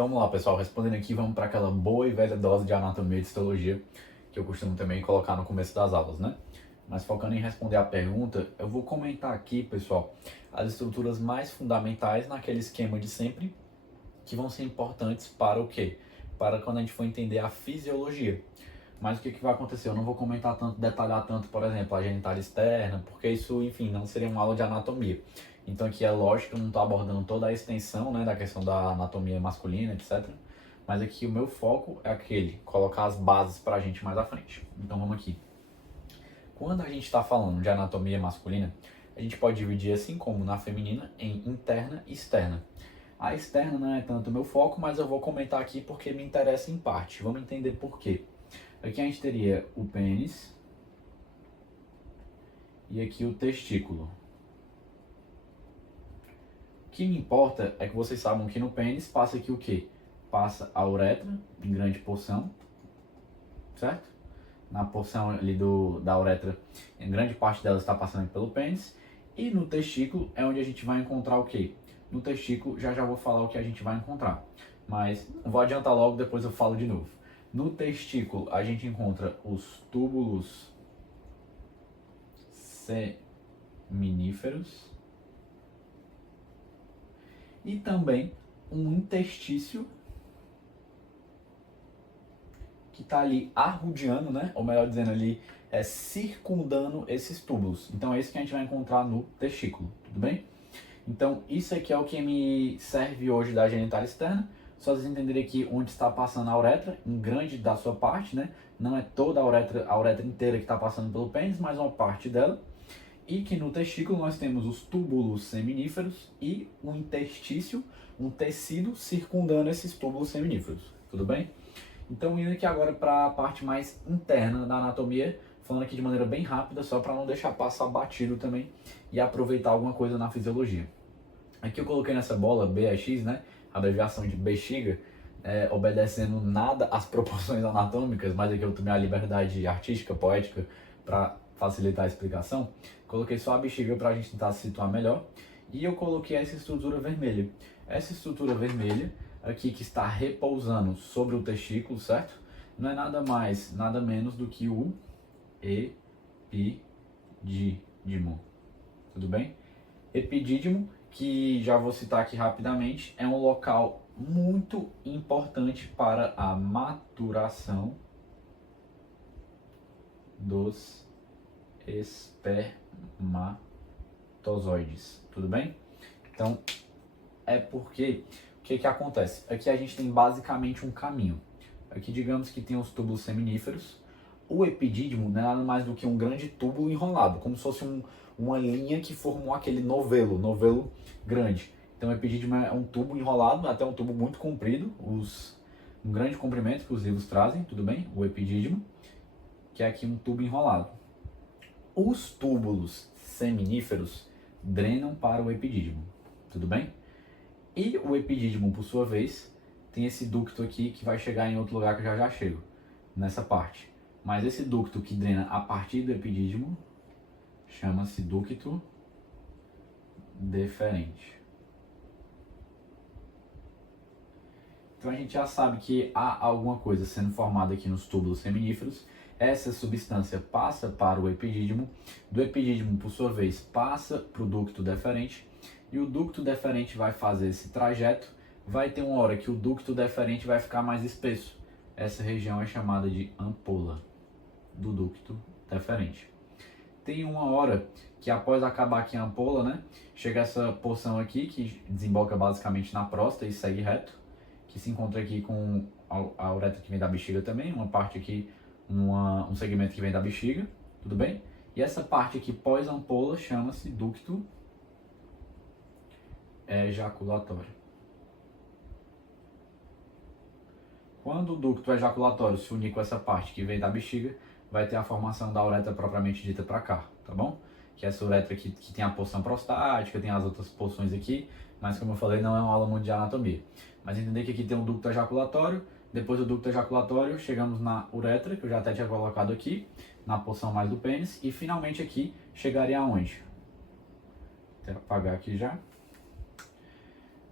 Então vamos lá, pessoal, respondendo aqui, vamos para aquela boa e velha dose de anatomia e histologia que eu costumo também colocar no começo das aulas, né? Mas focando em responder a pergunta, eu vou comentar aqui, pessoal, as estruturas mais fundamentais naquele esquema de sempre, que vão ser importantes para o quê? Para quando a gente for entender a fisiologia. Mas o que vai acontecer? Eu não vou comentar tanto, detalhar tanto, por exemplo, a genitália externa, porque isso, enfim, não seria uma aula de anatomia. Então aqui é lógico que eu não estou abordando toda a extensão, né, da questão da anatomia masculina, etc. Mas aqui o meu foco é aquele, colocar as bases para a gente mais à frente. Então vamos aqui. Quando a gente está falando de anatomia masculina, a gente pode dividir assim como na feminina em interna e externa. A externa não é tanto o meu foco, mas eu vou comentar aqui porque me interessa em parte. Vamos entender por quê. Aqui a gente teria o pênis e aqui o testículo. O que me importa é que vocês saibam que no pênis passa aqui o quê? Passa a uretra em grande porção, certo? Na porção ali da uretra, em grande parte dela está passando pelo pênis. E no testículo é onde a gente vai encontrar o quê? No testículo já vou falar o que a gente vai encontrar. Mas não vou adiantar logo, depois eu falo de novo. No testículo, a gente encontra os túbulos seminíferos e também um interstício que está ali arrodeando, né? Ou melhor dizendo, ali circundando esses túbulos. Então é isso que a gente vai encontrar no testículo, tudo bem? Então isso aqui é o que me serve hoje da genitália externa. Só vocês entenderem aqui onde está passando a uretra, em grande da sua parte, né? Não é toda a uretra inteira que está passando pelo pênis, mas uma parte dela. E que no testículo nós temos os túbulos seminíferos e um interstício, um tecido circundando esses túbulos seminíferos. Tudo bem? Então indo aqui agora para a parte mais interna da anatomia, falando aqui de maneira bem rápida, só para não deixar passar batido também e aproveitar alguma coisa na fisiologia. Aqui eu coloquei nessa bola BX, né? Abreviação de bexiga, obedecendo nada às proporções anatômicas, mas aqui eu tomei a liberdade artística, poética, para facilitar a explicação. Coloquei só a bexiga para a gente tentar se situar melhor. E eu coloquei essa estrutura vermelha. Essa estrutura vermelha aqui que está repousando sobre o testículo, certo? Não é nada mais, nada menos do que o epidídimo. Tudo bem? Epidídimo, que já vou citar aqui rapidamente, é um local muito importante para a maturação dos espermatozoides, tudo bem? Então, é porque, o que acontece? Aqui a gente tem basicamente um caminho. Aqui digamos que tem os túbulos seminíferos. O epidídimo não é nada mais do que um grande túbulo enrolado, como se fosse uma linha que formou aquele novelo grande. Então o epidídimo é um tubo enrolado, até um tubo muito comprido, um grande comprimento que os livros trazem, tudo bem? O epidídimo, que é aqui um tubo enrolado. Os túbulos seminíferos drenam para o epidídimo, tudo bem? E o epidídimo, por sua vez, tem esse ducto aqui que vai chegar em outro lugar que eu já chego, nessa parte. Mas esse ducto que drena a partir do epidídimo chama-se ducto deferente. Então a gente já sabe que há alguma coisa sendo formada aqui nos túbulos seminíferos. Essa substância passa para o epidídimo, do epidídimo, por sua vez, passa para o ducto deferente, e o ducto deferente vai fazer esse trajeto. Vai ter uma hora que o ducto deferente vai ficar mais espesso. Essa região é chamada de ampola do ducto deferente. Tem uma hora que após acabar aqui a ampola, né, chega essa porção aqui que desemboca basicamente na próstata e segue reto, que se encontra aqui com a uretra que vem da bexiga também, uma parte aqui, um segmento que vem da bexiga, tudo bem? E essa parte aqui pós-ampola chama-se ducto ejaculatório. Quando o ducto ejaculatório se unir com essa parte que vem da bexiga, vai ter a formação da uretra propriamente dita para cá, tá bom? Que é essa uretra que tem a porção prostática, tem as outras porções aqui, mas como eu falei, não é uma aula muito de anatomia. Mas entender que aqui tem um ducto ejaculatório, depois do ducto ejaculatório chegamos na uretra, que eu já até tinha colocado aqui, na porção mais do pênis, e finalmente aqui chegaria aonde? Vou apagar aqui já.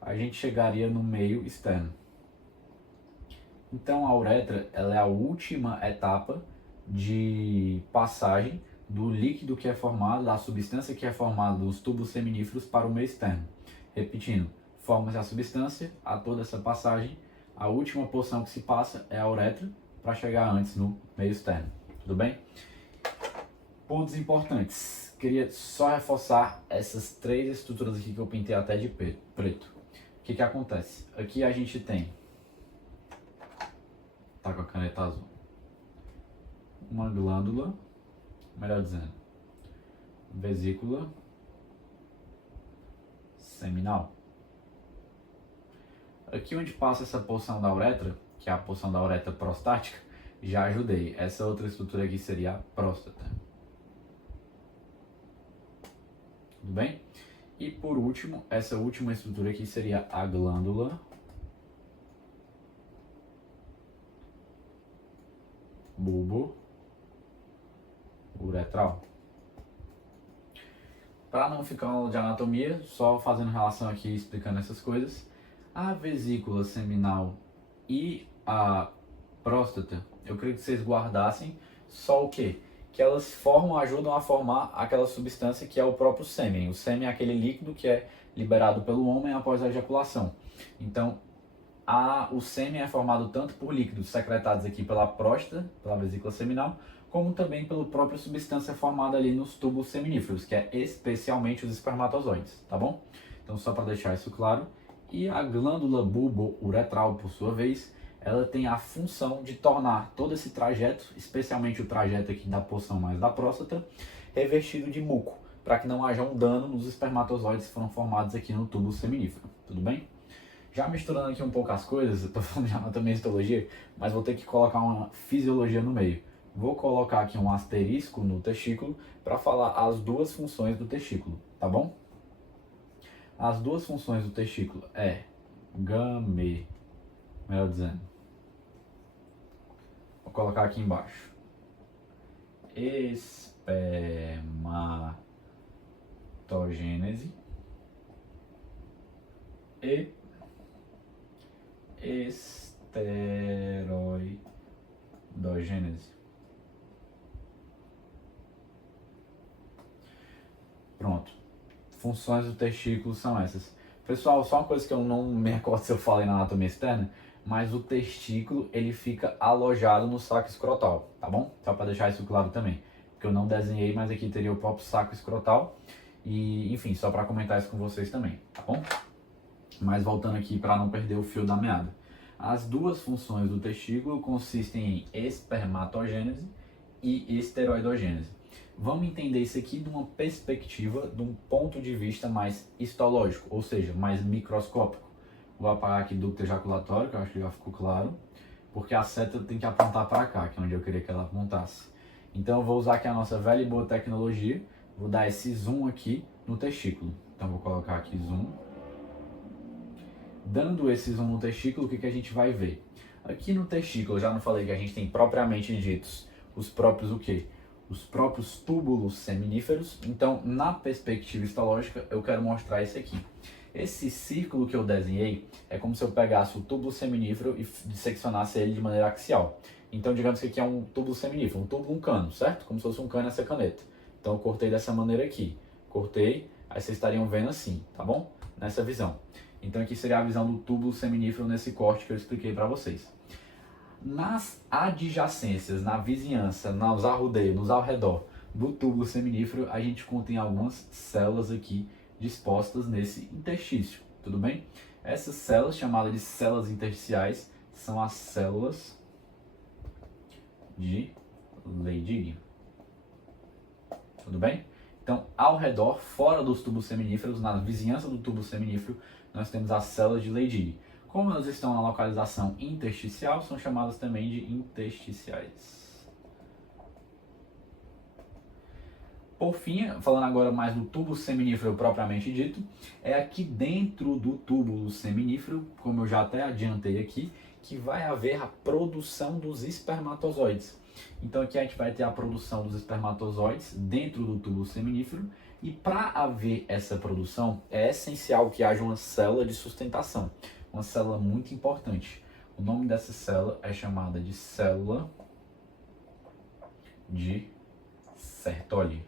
A gente chegaria no meio externo. Então a uretra ela é a última etapa de passagem do líquido que é formado, da substância que é formada dos tubos seminíferos para o meio externo. Repetindo, forma-se a substância, a toda essa passagem, a última porção que se passa é a uretra para chegar antes no meio externo. Tudo bem? Pontos importantes. Queria só reforçar essas três estruturas aqui que eu pintei até de preto. O que acontece? Aqui a gente tem, tá com a caneta azul, uma glândula, melhor dizendo, vesícula seminal. Aqui onde passa essa porção da uretra, que é a porção da uretra prostática, já ajudei. Essa outra estrutura aqui seria a próstata. Tudo bem? E por último, essa última estrutura aqui seria a glândula bulbo uretral. Para não ficar uma aula de anatomia, só fazendo relação aqui e explicando essas coisas, a vesícula seminal e a próstata, eu queria que vocês guardassem só o quê? Que elas ajudam a formar aquela substância que é o próprio sêmen. O sêmen é aquele líquido que é liberado pelo homem após a ejaculação. Então, o sêmen é formado tanto por líquidos secretados aqui pela próstata, pela vesícula seminal, como também pela própria substância formada ali nos tubos seminíferos, que é especialmente os espermatozoides, tá bom? Então, só para deixar isso claro. E a glândula bulbo-uretral, por sua vez, ela tem a função de tornar todo esse trajeto, especialmente o trajeto aqui da porção mais da próstata, revestido de muco, para que não haja um dano nos espermatozoides que foram formados aqui no tubo seminífero, tudo bem? Já misturando aqui um pouco as coisas, eu tô falando de anatomia e histologia, mas vou ter que colocar uma fisiologia no meio. Vou colocar aqui um asterisco no testículo para falar as duas funções do testículo, tá bom? As duas funções do testículo é melhor dizendo. Vou colocar aqui embaixo. Espermatogênese e esteroidogênese. Pronto. Funções do testículo são essas. Pessoal, só uma coisa que eu não me recordo se eu falei na anatomia externa, mas o testículo ele fica alojado no saco escrotal, tá bom? Só para deixar isso claro também, porque eu não desenhei, mas aqui teria o próprio saco escrotal e, enfim, só para comentar isso com vocês também, tá bom? Mas voltando aqui para não perder o fio da meada. As duas funções do testículo consistem em espermatogênese e esteroidogênese. Vamos entender isso aqui de uma perspectiva, de um ponto de vista mais histológico, ou seja, mais microscópico. Vou apagar aqui ducto ejaculatório, que eu acho que já ficou claro, porque a seta tem que apontar para cá, que é onde eu queria que ela apontasse. Então eu vou usar aqui a nossa velha e boa tecnologia, vou dar esse zoom aqui no testículo. Então vou colocar aqui zoom. Dando esse zoom no testículo, o que a gente vai ver? Aqui no testículo, eu já não falei que a gente tem propriamente ditos os próprios o quê? Os próprios túbulos seminíferos. Então, na perspectiva histológica, eu quero mostrar isso aqui. Esse círculo que eu desenhei é como se eu pegasse o túbulo seminífero e disseccionasse ele de maneira axial. Então, digamos que aqui é um túbulo seminífero, um cano, certo? Como se fosse um cano essa caneta. Então, eu cortei dessa maneira aqui. Cortei, aí vocês estariam vendo assim, tá bom? Nessa visão. Então, aqui seria a visão do túbulo seminífero nesse corte que eu expliquei para vocês. Nas adjacências, na vizinhança, nos arrodeios, nos ao redor do túbulo seminífero, a gente contém algumas células aqui dispostas nesse interstício, tudo bem? Essas células, chamadas de células intersticiais, são as células de Leydig. Tudo bem? Então, ao redor, fora dos tubos seminíferos, na vizinhança do tubo seminífero, nós temos as células de Leydig. Como elas estão na localização intersticial, são chamadas também de intersticiais. Por fim, falando agora mais do tubo seminífero propriamente dito, é aqui dentro do túbulo seminífero, como eu já até adiantei aqui, que vai haver a produção dos espermatozoides. Então aqui a gente vai ter a produção dos espermatozoides dentro do túbulo seminífero, e para haver essa produção é essencial que haja uma célula de sustentação. Uma célula muito importante. O nome dessa célula é chamada de célula de Sertoli.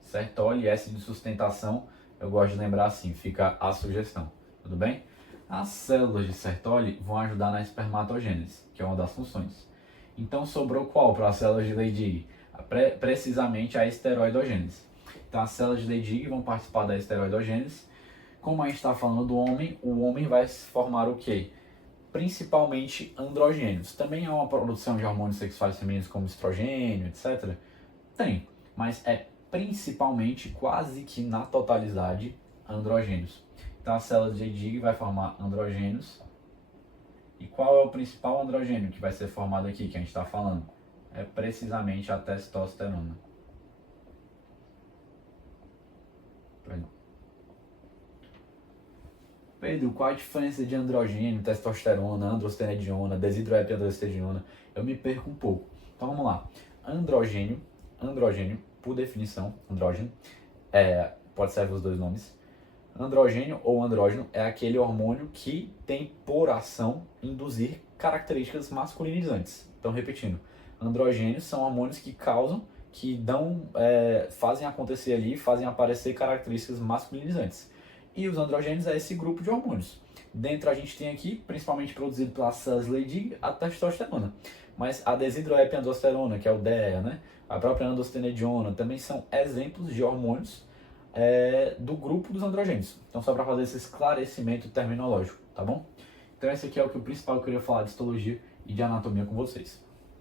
Sertoli, S de sustentação, eu gosto de lembrar assim, fica a sugestão, tudo bem? As células de Sertoli vão ajudar na espermatogênese, que é uma das funções. Então sobrou qual para as células de Leydig? Precisamente a esteroidogênese. Então as células de Leydig vão participar da esteroidogênese. Como a gente está falando do homem, o homem vai formar o quê? Principalmente androgênios. Também há uma produção de hormônios sexuais femininos como estrogênio, etc. Tem, mas é principalmente, quase que na totalidade, androgênios. Então a célula de Leydig vai formar androgênios. E qual é o principal androgênio que vai ser formado aqui, que a gente está falando? É precisamente a testosterona. Pedro, qual a diferença de androgênio, testosterona, androstenediona, desidroepiandrostenediona? Eu me perco um pouco. Então vamos lá. Androgênio, por definição, andrógeno, pode ser os dois nomes. Androgênio ou andrógeno é aquele hormônio que tem por ação induzir características masculinizantes. Então, repetindo, androgênios são hormônios que causam, que fazem acontecer ali, fazem aparecer características masculinizantes. E os androgênios é esse grupo de hormônios. Dentro a gente tem aqui, principalmente produzido pelas células Leydig, a testosterona. Mas a desidroepiandrosterona, que é o DEA, né? A própria androstenediona, também são exemplos de hormônios do grupo dos androgênios. Então, só para fazer esse esclarecimento terminológico, tá bom? Então, esse aqui é o principal que eu queria falar de histologia e de anatomia com vocês.